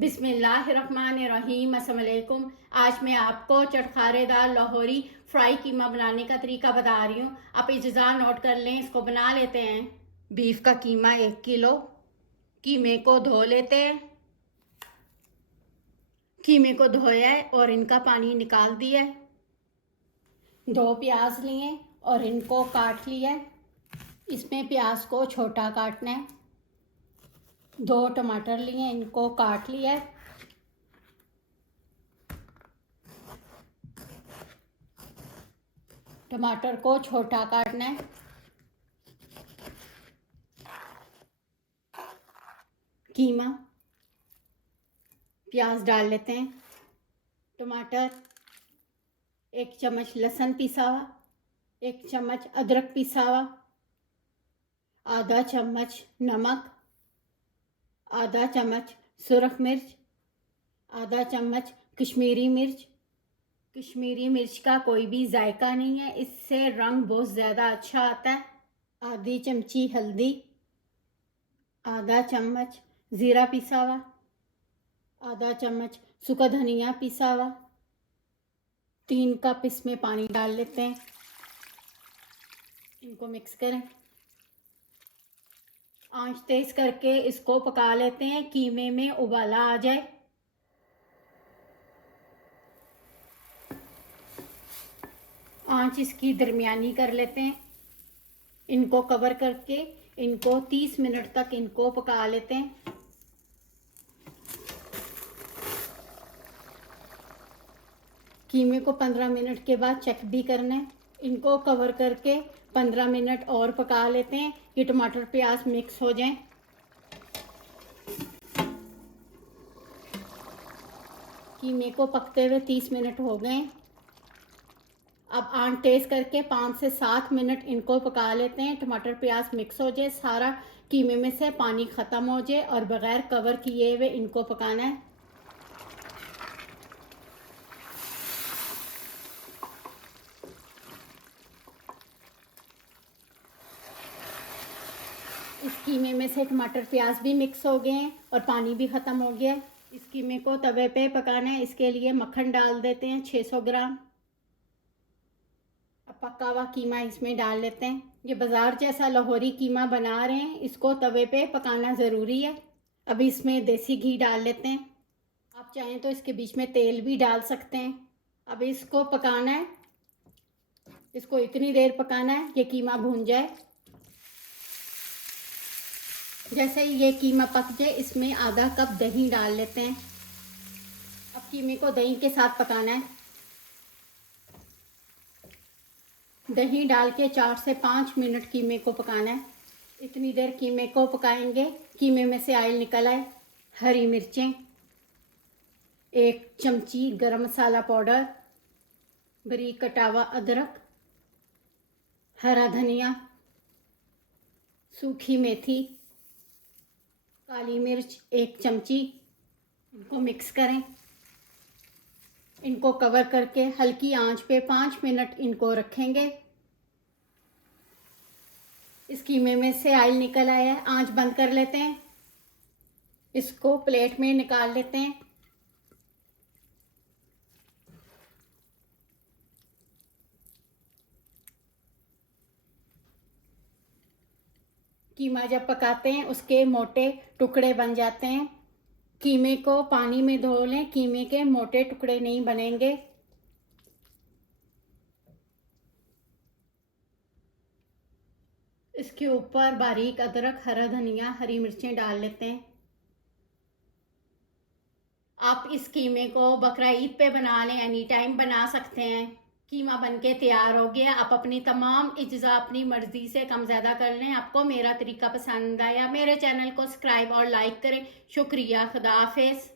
बिस्मिल्लाहिर्रहमानिर्रहीम। अस्सलाम वालेकुम। आज मैं आपको चटखारेदार लाहौरी फ्राई कीमा बनाने का तरीका बता रही हूँ। आप इज्ज़ा नोट कर लें, इसको बना लेते हैं। बीफ का कीमा 1 किलो। कीमे को धो लेते हैं। कीमे को धोया है और इनका पानी निकाल दिया है। 2 प्याज लिए और इनको काट लिया है। इसमें प्याज को छोटा काटना है। 2 टमाटर लिए, इनको काट लिया है। टमाटर को छोटा काटना है। कीमा, प्याज डाल लेते हैं। टमाटर, 1 चम्मच लहसुन पिसा हुआ, 1 चम्मच अदरक पिसा हुआ, आधा चम्मच नमक, आधा चम्मच सुरख मिर्च, आधा चम्मच कश्मीरी मिर्च। कश्मीरी मिर्च का कोई भी जायका नहीं है, इससे रंग बहुत ज़्यादा अच्छा आता है। आधी चमची हल्दी, आधा चम्मच ज़ीरा पिसा हुआ, आधा चम्मच सूखा धनिया पिसा हुआ। 3 कप इसमें पानी डाल लेते हैं। इनको मिक्स करें। आंच तेज करके इसको पका लेते हैं, कीमे में उबाला आ जाए। आंच इसकी दरमियानी कर लेते हैं। इनको कवर करके इनको 30 मिनट तक इनको पका लेते हैं। कीमे को 15 मिनट के बाद चेक भी करना है। इनको कवर करके 15 मिनट और पका लेते हैं, ये टमाटर प्याज मिक्स हो जाएं। कीमे को पकते हुए 30 मिनट हो गए। अब आंच तेज करके 5 से 7 मिनट इनको पका लेते हैं। टमाटर प्याज मिक्स हो जाए, सारा कीमे में से पानी ख़त्म हो जाए और बग़ैर कवर किए हुए इनको पकाना है। इस कीमे में से टमाटर प्याज भी मिक्स हो गए हैं और पानी भी ख़त्म हो गया है। इस कीमे को तवे पे पकाना है। इसके लिए मक्खन डाल देते हैं 600 ग्राम। अब पका हुआ कीमा इसमें डाल लेते हैं। ये बाज़ार जैसा लाहौरी कीमा बना रहे हैं, इसको तवे पे पकाना ज़रूरी है। अब इसमें देसी घी डाल लेते हैं। आप चाहें तो इसके बीच में तेल भी डाल सकते हैं। अब इसको पकाना है। इसको इतनी देर पकाना है कि कीमा भून जाए। जैसे ही ये कीमा पक जाए, इसमें आधा कप दही डाल लेते हैं। अब कीमे को दही के साथ पकाना है। दही डाल के 4 से 5 मिनट कीमे को पकाना है। इतनी देर कीमे को पकाएंगे, कीमे में से ऑयल निकल आए। हरी मिर्चें, 1 चमची गरम मसाला पाउडर, बारीक कटा हुआ अदरक, हरा धनिया, सूखी मेथी, काली मिर्च 1 चमची। इनको मिक्स करें। इनको कवर करके हल्की आंच पे 5 मिनट इनको रखेंगे। इस कीमे में से ऑयल निकल आया है, आंच बंद कर लेते हैं। इसको प्लेट में निकाल लेते हैं। कीमा जब पकाते हैं उसके मोटे टुकड़े बन जाते हैं। कीमे को पानी में धो लें, कीमे के मोटे टुकड़े नहीं बनेंगे। इसके ऊपर बारीक अदरक, हरा धनिया, हरी मिर्चें डाल लेते हैं। आप इस कीमे को बकरा ईद पे बना लें, एनी टाइम बना सकते हैं। कीमा बनके तैयार हो गया। आप अपनी तमाम इज्ज़ा अपनी मर्ज़ी से कम ज़्यादा कर लें। आपको मेरा तरीका पसंद आया, मेरे चैनल को सब्सक्राइब और लाइक करें। शुक्रिया। खुदा हाफिज़।